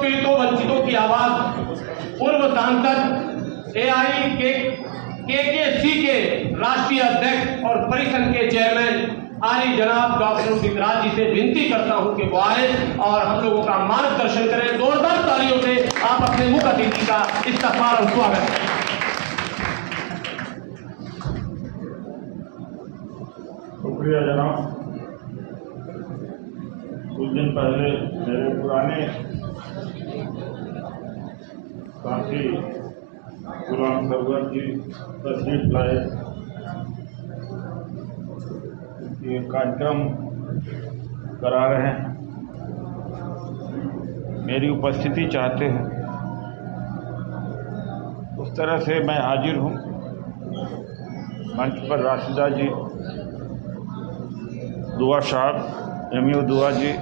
पीड़ितों वंचितों की आवाज पूर्व सांसद AIKKC के राष्ट्रीय अध्यक्ष और परिषद के चेयरमैन आर्य जनाब डॉक्टर विराज जी से विनती करता हूं कि वो आए और हम लोगों का मार्गदर्शन करें। जोरदार तालियों से आप अपने मुख्य अतिथि का इस्तकबाल और स्वागत करें। शुक्रिया जनाब। कुछ दिन पहले मेरे पुराने साथी गुलाम सरवर जी तशरीफ लाए, ये कार्यक्रम करा रहे हैं, मेरी उपस्थिति चाहते हैं। उस तरह से मैं हाजिर हूँ। मंच पर राशिदा जी, दुआ साहब, MU दुआ जी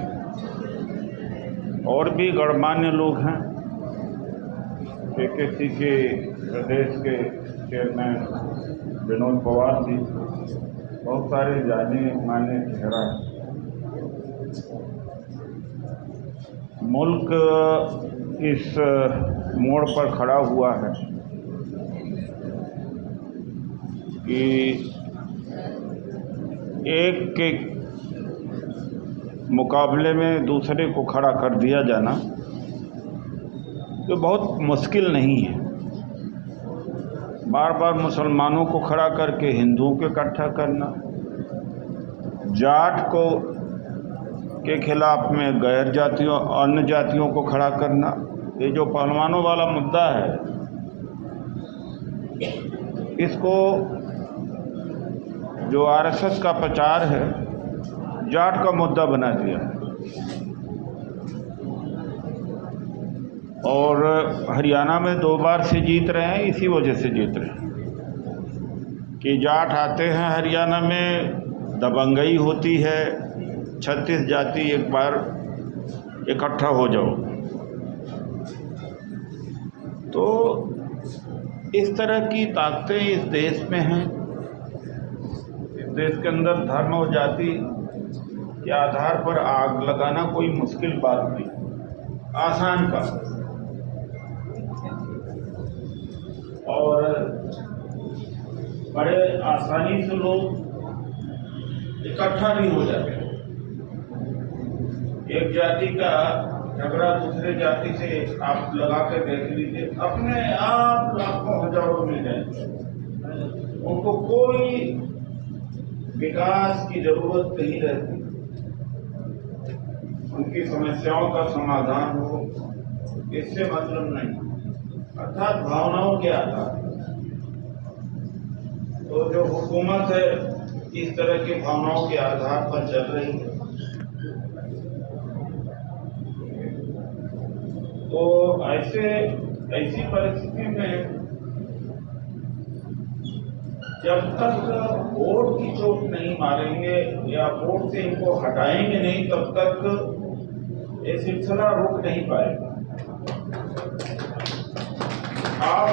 और भी गणमान्य लोग हैं, KKC के प्रदेश के चेयरमैन विनोद पवार जी, बहुत सारे जाने माने चेहरा हैं। मुल्क इस मोड़ पर खड़ा हुआ है कि एक के मुकाबले में दूसरे को खड़ा कर दिया जाना तो बहुत मुश्किल नहीं है। बार बार मुसलमानों को खड़ा करके हिंदुओं को इकट्ठा करना, जाट को के खिलाफ में गैर जातियों अन्य जातियों को खड़ा करना, ये जो पहलवानों वाला मुद्दा है, इसको जो RSS का प्रचार है जाट का मुद्दा बना दिया है। और हरियाणा में 2 बार से जीत रहे हैं, इसी वजह से जीत रहे हैं कि जाट आते हैं हरियाणा में, दबंगई होती है, 36 जाति एक बार इकट्ठा हो जाओ। तो इस तरह की ताकतें इस देश में हैं। इस देश के अंदर धर्म और जाति के आधार पर आग लगाना कोई मुश्किल बात नहीं, आसान काम। और बड़े आसानी से लोग इकट्ठा भी हो जाते हैं। एक जाति का झगड़ा दूसरे जाति से आप लगा के देख लीजिए, अपने आप लाखों हजारों मिल जाएंगे। उनको कोई विकास की जरूरत नहीं रहती, उनकी समस्याओं का समाधान हो इससे मतलब नहीं, अर्थात भावनाओं के आधार। तो जो हुकूमत है इस तरह की भावनाओं के आधार पर चल रही है। तो ऐसी परिस्थिति में जब तक वोट की चोट नहीं मारेंगे या वोट से इनको हटाएंगे नहीं, तब तक ये सिलसिला रुक नहीं पाएगा। आप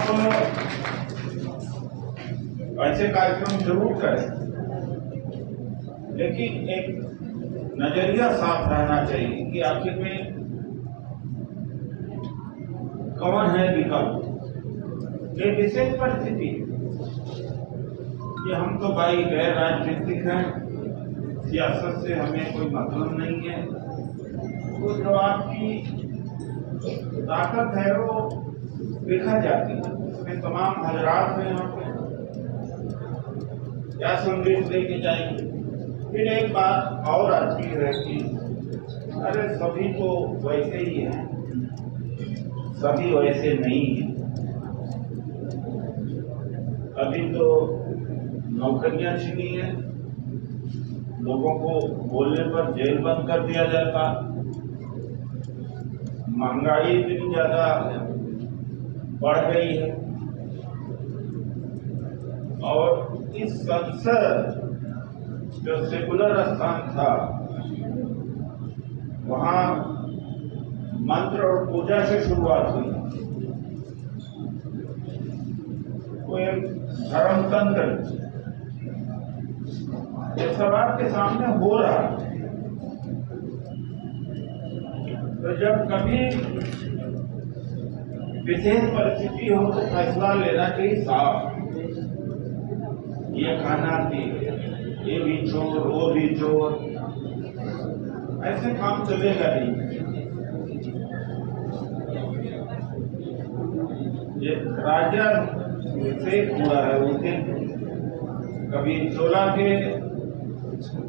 ऐसे कार्यक्रम जरूर करें, लेकिन एक नजरिया साफ रहना चाहिए कि आखिर में कौन है विकल्प। ये विशेष परिस्थिति है कि हम तो भाई गैर राजनीतिक हैं, सियासत से हमें कोई मतलब नहीं है। तो जो आपकी ताकत है वो देखा जाती है, उसमें तमाम हजरात हैं यहाँ पे, क्या संदेश लेके जाएंगे। फिर एक बात और आती है कि अरे सभी तो वैसे ही हैं, सभी वैसे नहीं हैं। अभी तो नौकरियां छीनी हैं, लोगों को बोलने पर जेल बंद कर दिया जाता, महंगाई इतनी ज्यादा बढ़ गई है, और इस संसद जो सेकुलर स्थान था वहां मंत्र और पूजा से शुरुआत हुई। वो एक धर्मतंत्र ये सब आपके सामने हो रहा है। तो जब कभी विशेष परिस्थिति हो तो फैसला लेना चाहिए साफ, ये खाना थी, ये भी चोर, वो भी चोर, ऐसे काम चलेगा नहीं। ये राजा विशेष हुआ है उनके, कभी चोला के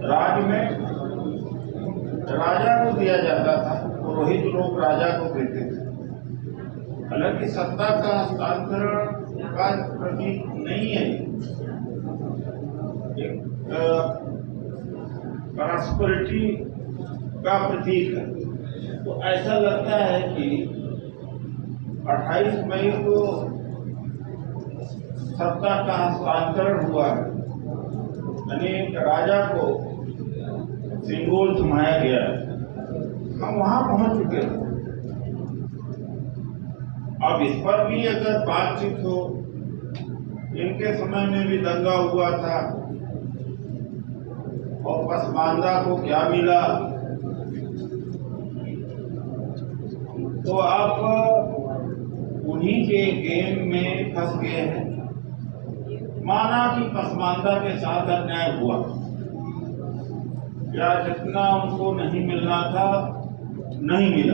राज में राजा को दिया जाता था, पुरोहित लोग राजा को देते थे। हालांकि सत्ता का हस्तांतरण का प्रतीक नहीं है, एक प्रॉस्पेरिटी का प्रतीक है। तो ऐसा लगता है कि 28 मई को सत्ता का हस्तांतरण हुआ है, यानी राजा को सिंगोल थमाया गया है। हम वहां पहुंच चुके हैं। अब इस पर भी अगर बातचीत हो, इनके समय में भी दंगा हुआ था और पसमानदा को क्या मिला, तो आप उन्हीं के गेम में फंस गए हैं। माना कि पसमानदा के साथ अन्याय हुआ या जितना उनको नहीं मिलना था नहीं मिला,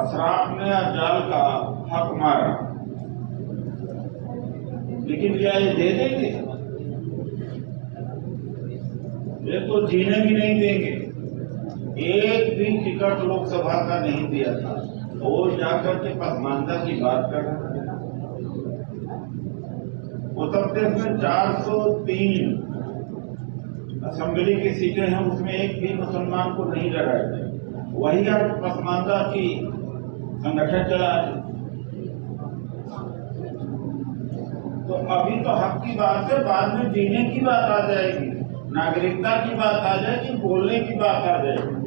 अशराफ ने अजाल का हक मारा, लेकिन क्या ये दे देंगे? ये तो जीने भी नहीं देंगे। एक भी टिकट लोकसभा का नहीं दिया था और जाकर के पसमानदा की बात कर रहे हैं। उत्तर प्रदेश में 403 असेंबली की सीटें हैं, उसमें एक भी मुसलमान को नहीं लगाया गया। वही आज पसमानदा की संगठन चला है। तो अभी तो हक की बात है, बाद में जीने की बात आ जाएगी, नागरिकता की बात आ जाएगी, बोलने की बात आ जाएगी।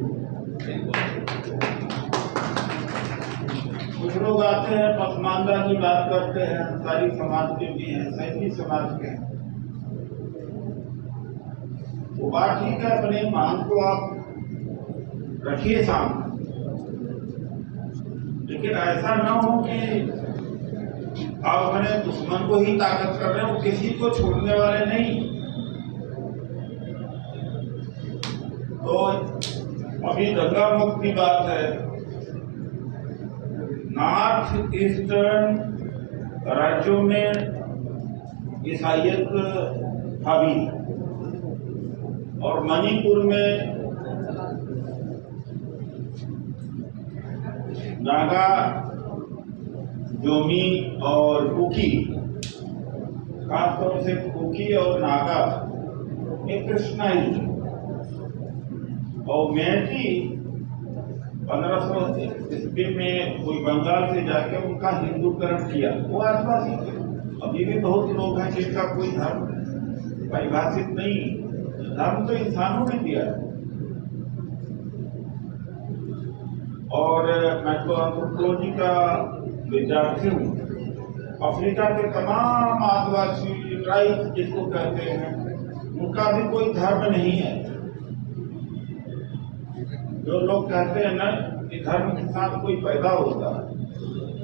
कुछ लोग आते हैं पसमानदा की बात करते हैं, अंसारी समाज के भी हैं, सैफी समाज के हैं। वो बात ठीक है, अपने मांग को आप रखिए सामने, लेकिन ऐसा ना हो कि आप अपने दुश्मन को ही ताकत कर रहे हो, किसी को छोड़ने वाले नहीं। तो अभी दंगा मुक्त की बात है, नॉर्थ ईस्टर्न राज्यों में ईसाइयत हावी और मणिपुर में नागा, जोमी और कुकी, खासतौर से कुकी और नागा एक कृष्णाइज और मैती 1500 ईस्वी में कोई बंगाल से जाके उनका हिंदूकरण किया। वो आदिवासी थे। अभी भी बहुत लोग हैं जिनका कोई धर्म परिभाषित नहीं, धर्म तो इंसानों ने दिया है। और मैं तो एंथ्रोपोलॉजी का विद्यार्थी हूँ। अफ्रीका के तमाम आदिवासी ट्राइब जिसको कहते हैं, उनका भी कोई धर्म नहीं है। जो लोग कहते हैं ना कि धर्म के साथ कोई पैदा होता है,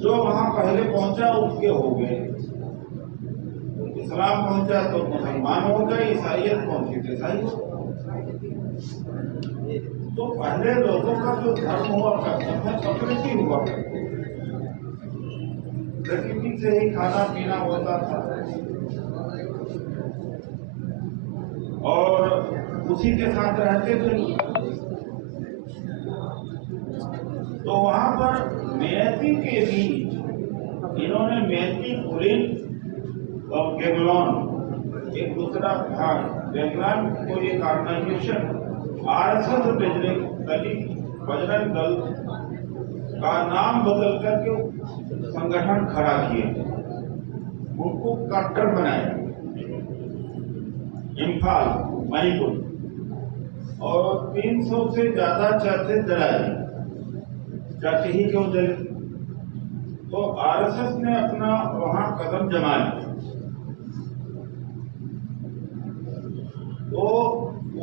जो वहां पहले पहुंचा उसके हो गए। इस्लाम पहुंचा तो मुसलमान हो गए, ईसाइयत पहुंची तो ईसाई हो गए। तो पहले लोगों का जो धर्म हुआ करता था प्रकृति हुआ करती, प्रकृति से ही खाना पीना होता था और उसी के साथ रहते थे। तो वहां पर मेयती के बीच इन्होंने मेयती कुलीन और गेमलॉन एक दूसरा भाग, गेमलॉन को एक ऑर्गेनाइजेशन आरएसएस बजरंग दल का नाम बदल करके संगठन खड़ा किया, उनको कट्टर बनाया इम्फाल मणिपुर, और 300 से ज्यादा चर्चे जलाए। चर्च ही क्यों जले? तो आरएसएस ने अपना वहां कदम जमा लिया। तो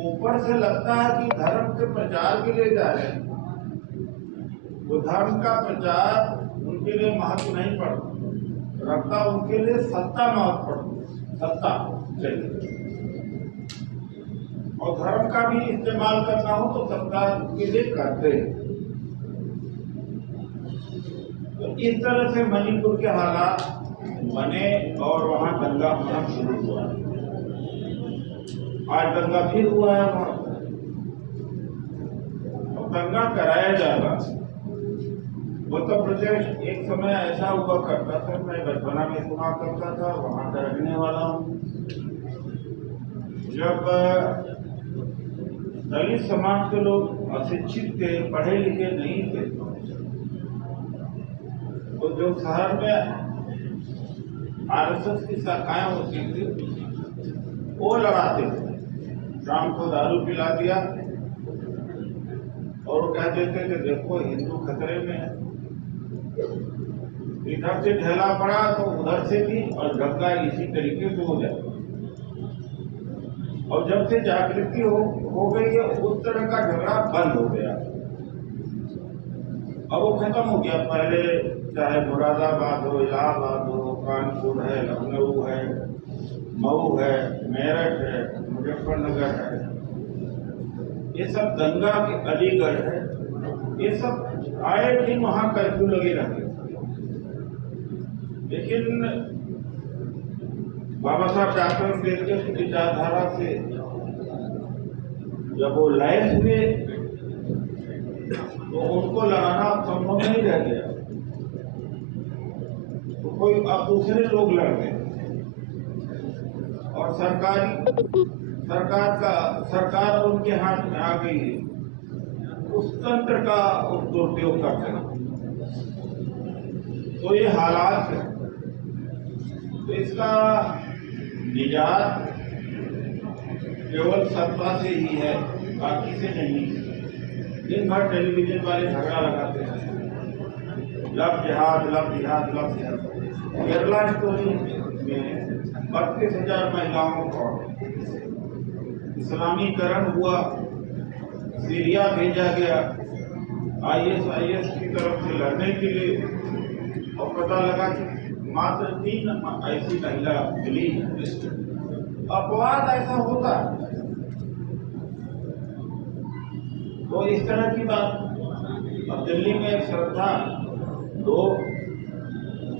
ऊपर से लगता है कि धर्म के प्रचार के लिए जा रहे हैं। वो धर्म का प्रचार उनके लिए महत्व नहीं पड़ता, रखता उनके लिए सत्ता महत्व पड़ता, सत्ता चाहिए। और धर्म का भी इस्तेमाल करना हो तो सत्ता के लिए करते हैं। तो इस तरह से मणिपुर के हालात बने और वहां दंगा होना शुरू हुआ। आज दंगा फिर हुआ है वहां, और दंगा कराया जाएगा। उत्तर प्रदेश एक समय ऐसा हुआ करता था, मैं बचपना में सुना करता था, वहां का रहने वाला हूं। जब दलित समाज के लोग अशिक्षित थे, पढ़े लिखे नहीं थे, तो जो शहर में आरएसएस की शाखाएं होती थी वो लड़ाते थे। शाम को दारू पिला दिया और वो कहते थे कि देखो हिंदू खतरे में है। इधर से ढेला पड़ा तो उधर से भी, और दंगा इसी तरीके से हो जाए। और जब से जागृति हो गई है, उस तरह का झगड़ा बंद हो गया। अब वो खत्म हो गया। पहले चाहे मुरादाबाद हो, इलाहाबाद हो, कानपुर है, लखनऊ है, मऊ है, मेरठ है, मुजफ्फरनगर है, ये सब दंगा के अलीगढ़ है, ये सब आए दिन वहां कर्फ्यू लगे रहते। लेकिन बाबा साहब डॉक्टर अम्बेडकर की विचारधारा से जब वो लैस हुए तो उनको लगाना संभव नहीं रह गया, तो कोई अब दूसरे लोग लड़ गए। और सरकार उनके हाथ में आ गई है, उस तंत्र का दुरुपयोग करते हैं। तो ये हालात है। तो इसका निजात केवल सत्ता से ही है, बाकी से नहीं। दिन भर टेलीविजन वाले झगड़ा लगाते हैं, लव जिहाद, लव जिहाद, लव जिहाद। केरला स्टोरी में 32,000 महिलाओं का इस्लामीकरण हुआ, सीरिया भेजा गया ISIS की तरफ से लड़ने के लिए, और पता लगा कि मात्र 3 ऐसी महिला मिली। अपवाद ऐसा होता है। तो इस तरह की बात। अब दिल्ली में एक श्रद्धा लोग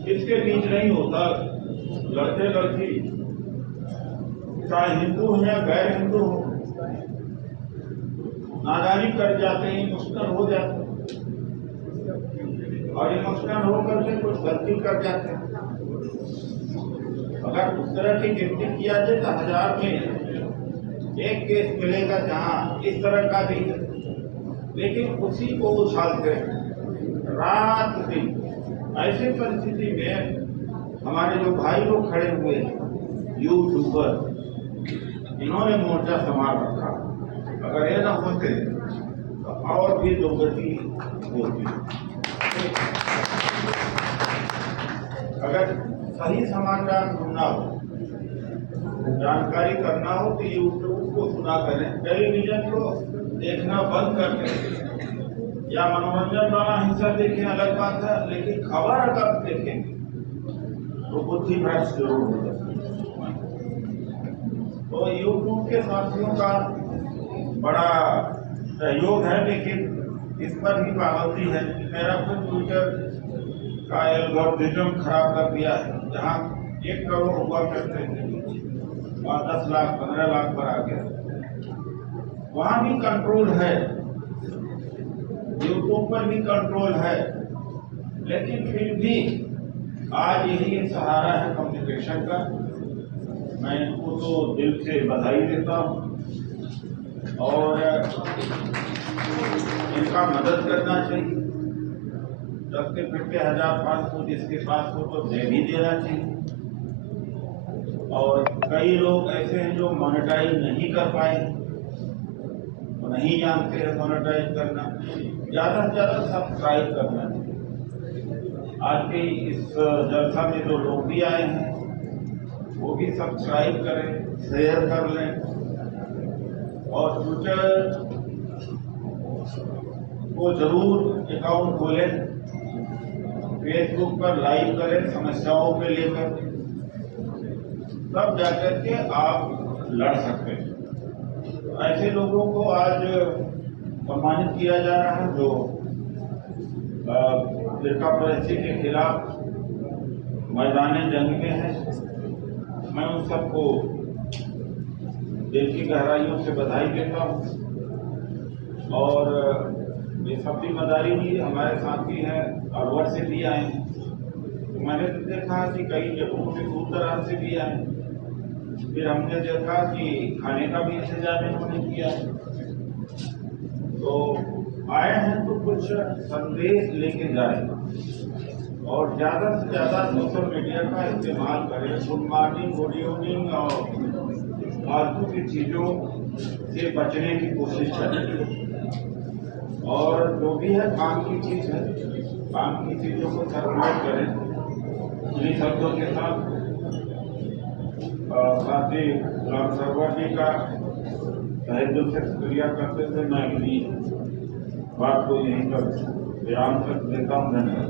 इसके बीच नहीं होता, लड़के लड़की चाहे हिंदू हो या गैर हिंदू हो, नादानी कर जाते हैं, इमोशनल हो जाते हैं, और इमोशनल होकर के कुछ गलती कर जाते हैं। अगर उस तरह की गिनती किया जाए तो 1000 में एक केस मिलेगा जहां इस तरह का भी है। लेकिन उसी को उछालते हैं रात दिन। ऐसी परिस्थिति में हमारे जो भाई लोग खड़े हुए हैं, यूट्यूबर, इन्होंने मोर्चा संभाल रखा। अगर ये न होते तो और भी दुर्गति होती। अगर सही समाचार सुनना हो, जानकारी करना हो तो यूट्यूब को सुना करें, टेलीविजन को देखना बंद कर दें, या मनोरंजन वाला हिस्सा देखें, अलग बात है। लेकिन खबर अगर देखें तो बुद्धि भ्रष्ट जरूर हो जाती है। तो यूट्यूब के साथियों का बड़ा सहयोग है, लेकिन इस पर भी पाबंदी है। मेरा खुद ट्विटर का एल्गोरिथम खराब कर दिया है। जहाँ 1 करोड़ हुआ करते थे, वहाँ 10 लाख 15 लाख पर आ गया। वहाँ भी कंट्रोल है, यूट्यूब पर भी कंट्रोल है, लेकिन फिर भी आज यही सहारा है कम्युनिकेशन का। मैं इनको तो दिल से बधाई देता हूँ और इनका मदद करना चाहिए। चलते फिरते 1000-500 जिसके पास हो तो दे भी देना चाहिए। और कई लोग ऐसे हैं जो मोनेटाइज नहीं कर पाए, तो नहीं जानते हैं मोनेटाइज करना। ज़्यादा से ज़्यादा सब्सक्राइब करना चाहिए। आज के इस जलसा में जो लोग भी आए हैं वो भी सब्सक्राइब करें, शेयर कर लें, और ट्विटर को जरूर अकाउंट खोलें, फेसबुक पर लाइव करें समस्याओं के लेकर, तब जाकर के आप लड़ सकते हैं। ऐसे लोगों को आज सम्मानित किया जा रहा है जो फिरकापरस्ती के खिलाफ मैदान जंग में है। मैं उन सबको दिल की गहराइयों से बधाई देता हूँ और ये सब जिम्मेदारी भी हमारे साथी हैं अलवर से भी आए हैं। तो मैंने तो देखा कि कई जगहों से दूर दराज से भी आए। फिर हमने देखा कि खाने का भी इंतजाम इन्होंने किया। तो आए हैं तो कुछ संदेश लेके जाए और ज़्यादा से ज़्यादा सोशल मीडिया का इस्तेमाल करें। गुड मॉर्निंग, गुड इवनिंग और फालतू की चीज़ों से बचने की कोशिश करें और जो भी है काम की चीज़ है, काम की चीज़ों को सर्कुलेट करें। इन्हीं शब्दों के साथ साथी राम सरवर जी का तहे दिल से शुक्रिया करते हुए मैं अपनी बात को यहीं पर विराम कर देता हूँ। धन्यवाद।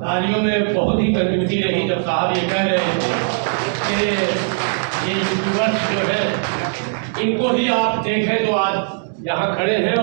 तालियों में बहुत ही कंट्रीब्यूटी रही जब साहब ये कह रहे थे कि ये यूट्यूबर्स जो है इनको ही आप देखें जो आज यहाँ खड़े हैं और